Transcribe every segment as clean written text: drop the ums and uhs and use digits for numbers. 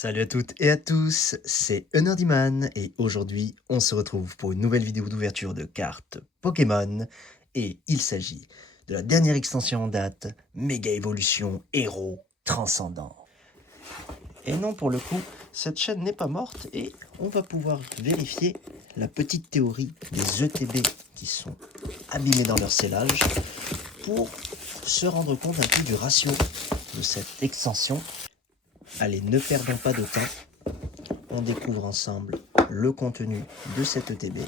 Salut à toutes et à tous, c'est Unnerdyman et aujourd'hui on se retrouve pour une nouvelle vidéo d'ouverture de cartes Pokémon et il s'agit de la dernière extension en date, Méga Évolution Héros Transcendant. Et non, pour le coup, cette chaîne n'est pas morte et on va pouvoir vérifier la petite théorie des ETB qui sont abîmés dans leur scellage pour se rendre compte un peu du ratio de cette extension. Allez, ne perdons pas de temps. On découvre ensemble le contenu de cette ETB.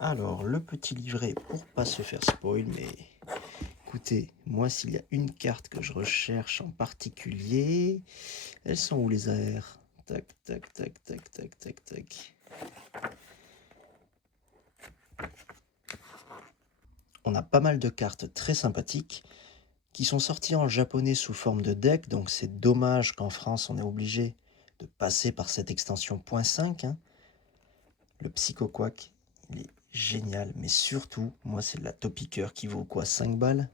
Alors, le petit livret pour pas se faire spoil, mais écoutez, moi s'il y a une carte que je recherche en particulier, elles sont où les AR? Tac, tac, tac, tac, tac, tac, tac. On a pas mal de cartes très sympathiques qui sont sorties en japonais sous forme de deck, donc c'est dommage qu'en France on est obligé de passer par cette extension .5, hein. Le Psychoquack, il est génial, mais surtout, moi c'est la Topiqueur qui vaut quoi, 5 balles,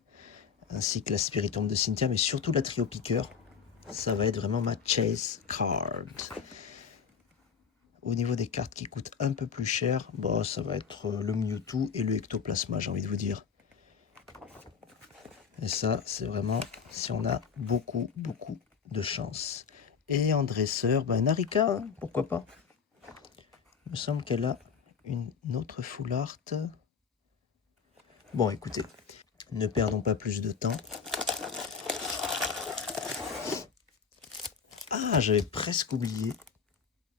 ainsi que la Spiritombe de Cynthia, mais surtout la Trio Piqueur, ça va être vraiment ma chase card. Au niveau des cartes qui coûtent un peu plus cher, bah, ça va être le Mewtwo et le Ectoplasma, j'ai envie de vous dire. Et ça, c'est vraiment si on a beaucoup de chance. Et en dresseur, ben Narika, hein, pourquoi pas. Il me semble qu'elle a une autre full art. Bon, écoutez, ne perdons pas plus de temps. Ah, j'avais presque oublié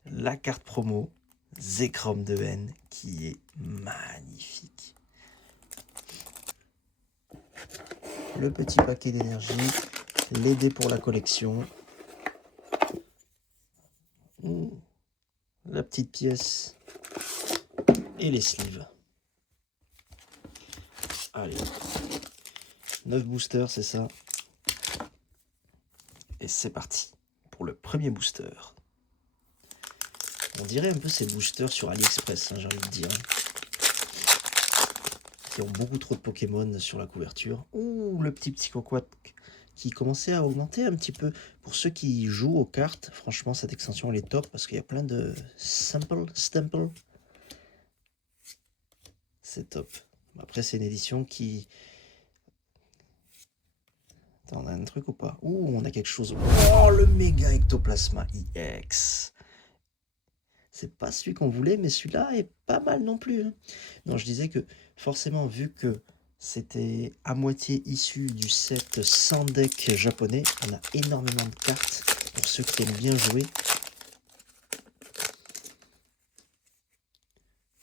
la carte promo Zekrom de N qui est magnifique. Le petit paquet d'énergie, les dés pour la collection. La petite pièce et les sleeves. Allez, 9 boosters, c'est ça. Et c'est parti pour le premier booster. On dirait un peu ces boosters sur AliExpress, hein, j'ai envie de dire. Qui ont beaucoup trop de Pokémon sur la couverture. Ouh, le petit Psychoquack qui commençait à augmenter un petit peu. Pour ceux qui jouent aux cartes, franchement, cette extension, elle est top parce qu'il y a plein de samples. C'est top. Après, c'est une édition qui... Attends, on a un truc ou pas? Ouh, on a quelque chose. Oh, le méga Ectoplasma EX. C'est pas celui qu'on voulait, mais celui-là est pas mal non plus, hein. Non, je disais que forcément, vu que c'était à moitié issu du set 100 deck japonais, on a énormément de cartes pour ceux qui aiment bien jouer.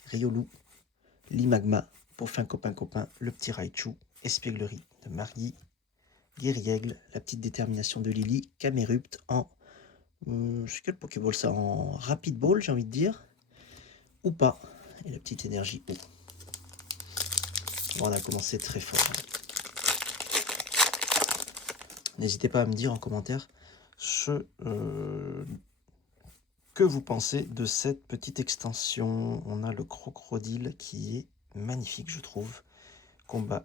Riolu, Limagma, pour fin copain, le petit Raichu, Espièglerie de Margui, Guériaigle, la petite détermination de Lily, Camerupt en... c'est quel Pokéball ça? En Rapid Ball, j'ai envie de dire. Ou pas. Et la petite énergie O. Bon, on a commencé très fort. N'hésitez pas à me dire en commentaire ce que vous pensez de cette petite extension. On a le Crocodile qui est magnifique, je trouve. Combat,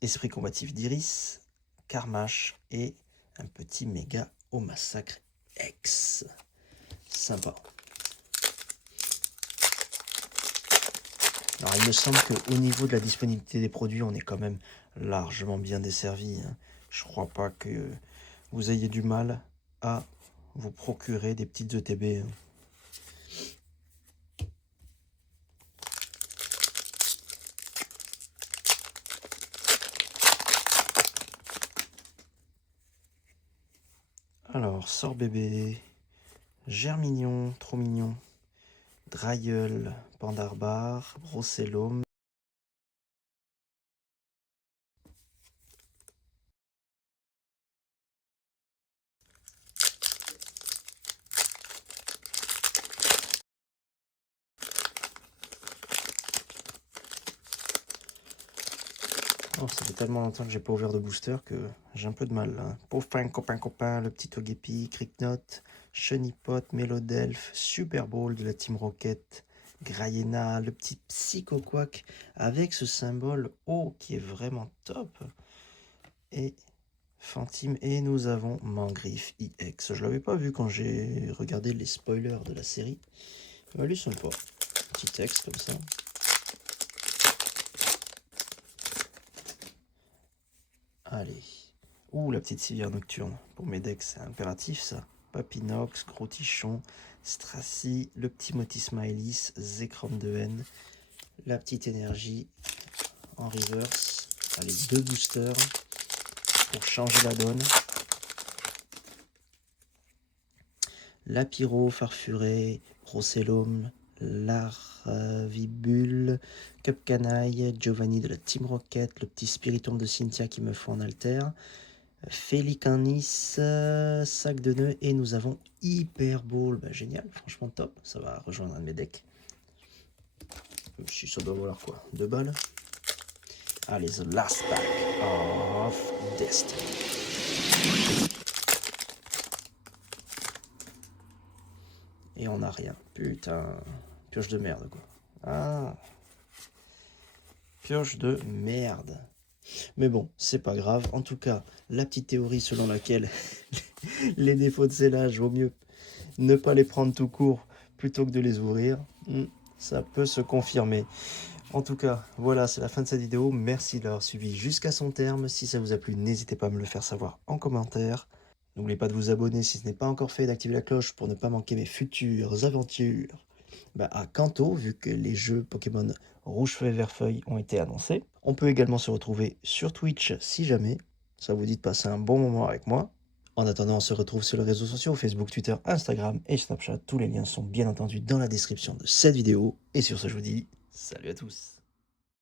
esprit combatif d'Iris, Carmache et un petit méga au massacre X. Sympa. Alors il me semble qu'au niveau de la disponibilité des produits, on est quand même largement bien desservi, hein. Je crois pas que vous ayez du mal à vous procurer des petites ETB, hein. Alors, sort bébé, Germignon, trop mignon, Drailleul, Pandarbar, Brossellum. Oh, ça fait tellement longtemps que j'ai pas ouvert de booster que j'ai un peu de mal là. Pauvre copain, le petit Togepi, Cricknote, Chenipot, Mélodelph, Super Bowl de la Team Rocket, Grayena, le petit Psychoquack avec ce symbole O qui est vraiment top. Et Fantime et nous avons Mangriffe EX. Je l'avais pas vu quand j'ai regardé les spoilers de la série. Mais lui sympa. Petit texte comme ça. Allez. Ouh, la petite civière nocturne. Pour mes decks, c'est impératif ça. Papinox, Grotichon, Stracy, le petit Moti Smileys, Zekrom de Haine, la petite énergie en reverse. Allez, 2 boosters pour changer la donne. La Pyro, Farfuré, Rossellum, Larvibule, Cupcanaille, Giovanni de la Team Rocket, le petit Spiritomb de Cynthia qui me faut en alter, Félicanis, Sac de nœuds, et nous avons Hyper Ball. Bah, génial, franchement top, ça va rejoindre un de mes decks. Si ça doit valoir quoi, 2 balles. Allez, The Last Pack of Destiny. Et on n'a rien. Putain. Pioche de merde, quoi. Ah. Pioche de merde. Mais bon, c'est pas grave. En tout cas, la petite théorie selon laquelle les défauts de scellage, vaut mieux ne pas les prendre tout court plutôt que de les ouvrir. Ça peut se confirmer. En tout cas, voilà, c'est la fin de cette vidéo. Merci de l'avoir suivi jusqu'à son terme. Si ça vous a plu, n'hésitez pas à me le faire savoir en commentaire. N'oubliez pas de vous abonner si ce n'est pas encore fait, d'activer la cloche pour ne pas manquer mes futures aventures à Kanto, vu que les jeux Pokémon Rouge Feuille Vert Feuille ont été annoncés. On peut également se retrouver sur Twitch si jamais ça vous dit de passer un bon moment avec moi. En attendant, on se retrouve sur les réseaux sociaux, Facebook, Twitter, Instagram et Snapchat. Tous les liens sont bien entendu dans la description de cette vidéo. Et sur ce, je vous dis salut à tous.